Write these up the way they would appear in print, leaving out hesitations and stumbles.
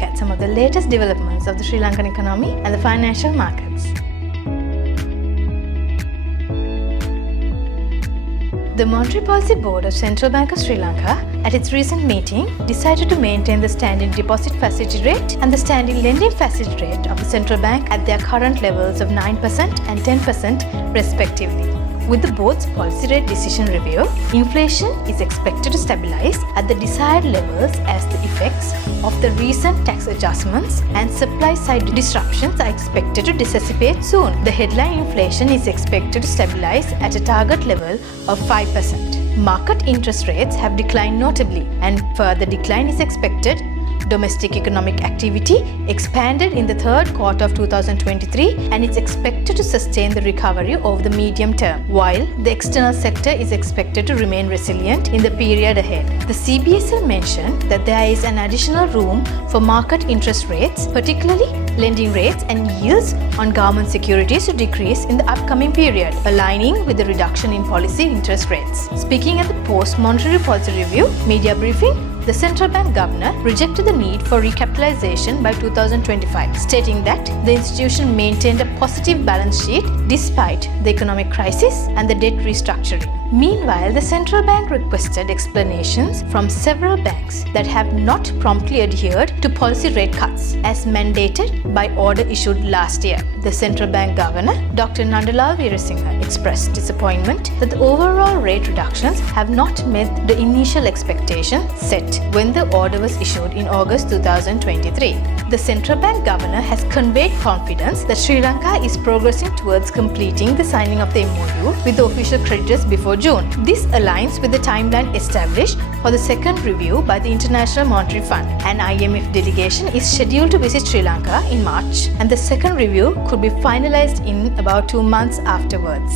look at some of the latest developments of the Sri Lankan economy and the financial markets. The Monetary Policy Board of Central Bank of Sri Lanka, at its recent meeting, decided to maintain the standing deposit facility rate and the standing lending facility rate of the central bank at their current levels of 9% and 10% respectively. With the board's policy rate decision review, inflation is expected to stabilize at the desired levels as the effects of the recent tax adjustments and supply-side disruptions are expected to dissipate soon. The headline inflation is expected to stabilize at a target level of 5%. Market interest rates have declined notably, and further decline is expected. Domestic economic activity expanded in the third quarter of 2023 and is expected to sustain the recovery over the medium term, while the external sector is expected to remain resilient in the period ahead. The CBSL mentioned that there is an additional room for market interest rates, particularly lending rates and yields on government securities, to decrease in the upcoming period, aligning with the reduction in policy interest rates. Speaking at the post-monetary policy review media briefing, the central bank governor rejected the need for recapitalization by 2025, stating that the institution maintained a positive balance sheet despite the economic crisis and the debt restructuring. Meanwhile, the central bank requested explanations from several banks that have not promptly adhered to policy rate cuts as mandated by order issued last year. The central bank governor, Dr. Nandalal Weerasinghe, expressed disappointment that the overall rate reductions have not met the initial expectation set when the order was issued in August 2023. The central bank governor has conveyed confidence that Sri Lanka is progressing towards completing the signing of the MOU with the official creditors before June. This aligns with the timeline established for the second review by the International Monetary Fund. An IMF delegation is scheduled to visit Sri Lanka in March, and the second review could be finalized in about 2 months afterwards.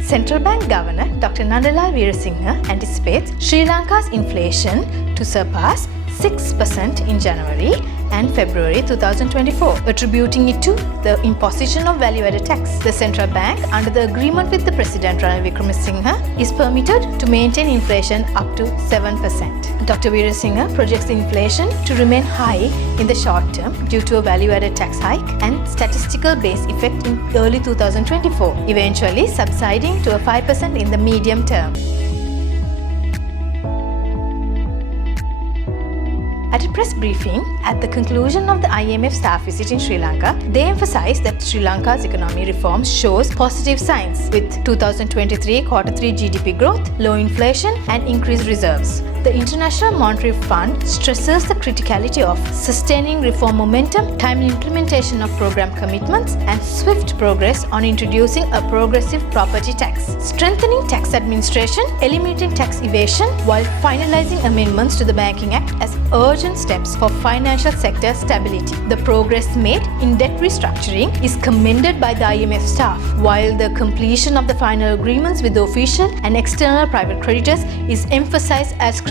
Central Bank Governor Dr. Nandalal Weerasinghe anticipates Sri Lanka's inflation to surpass 6% in January and February 2024, attributing it to the imposition of value-added tax. The central bank, under the agreement with the President Ranil Wickremesinghe, is permitted to maintain inflation up to 7%. Dr. Weerasinghe projects inflation to remain high in the short term due to a value-added tax hike and statistical base effect in early 2024, eventually subsiding to a 5% in the medium term. At a press briefing at the conclusion of the IMF staff visit in Sri Lanka, they emphasized that Sri Lanka's economy reforms shows positive signs with 2023 Q3 GDP growth, low inflation and increased reserves. The International Monetary Fund stresses the criticality of sustaining reform momentum, timely implementation of program commitments, and swift progress on introducing a progressive property tax, strengthening tax administration, eliminating tax evasion, while finalizing amendments to the Banking Act as urgent steps for financial sector stability. The progress made in debt restructuring is commended by the IMF staff, while the completion of the final agreements with the official and external private creditors is emphasized as crucial.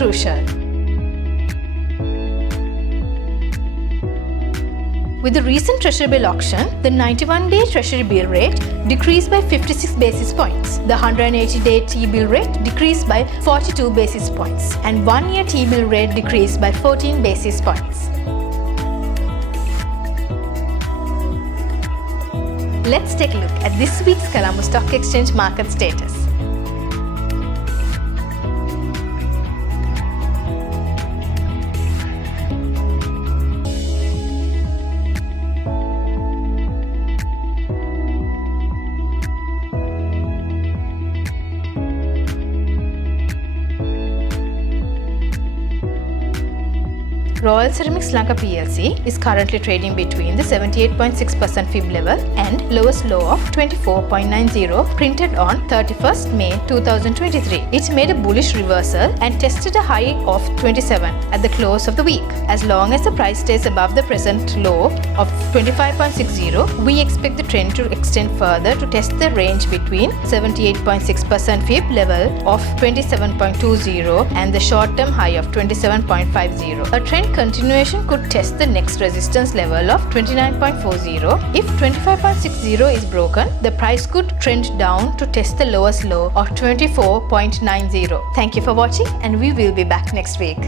With the recent Treasury-bill auction, the 91-day Treasury-bill rate decreased by 56 basis points. The 180-day T-bill rate decreased by 42 basis points, and 1-year T-bill rate decreased by 14 basis points. Let's take a look at this week's Colombo Stock Exchange market status. Royal Ceramics Lanka plc is currently trading between the 78.6% fib level and lowest low of 24.90 printed on 31st May 2023. It made a bullish reversal and tested a high of 27 at the close of the week. As long as the price stays above the present low of 25.60, we expect the trend to extend further to test the range between 78.6% fib level of 27.20 and the short-term high of 27.50. A trend continuation could test the next resistance level of 29.40. If 25.60 is broken, the price could trend down to test the lowest low of 24.90. Thank you for watching, and we will be back next week.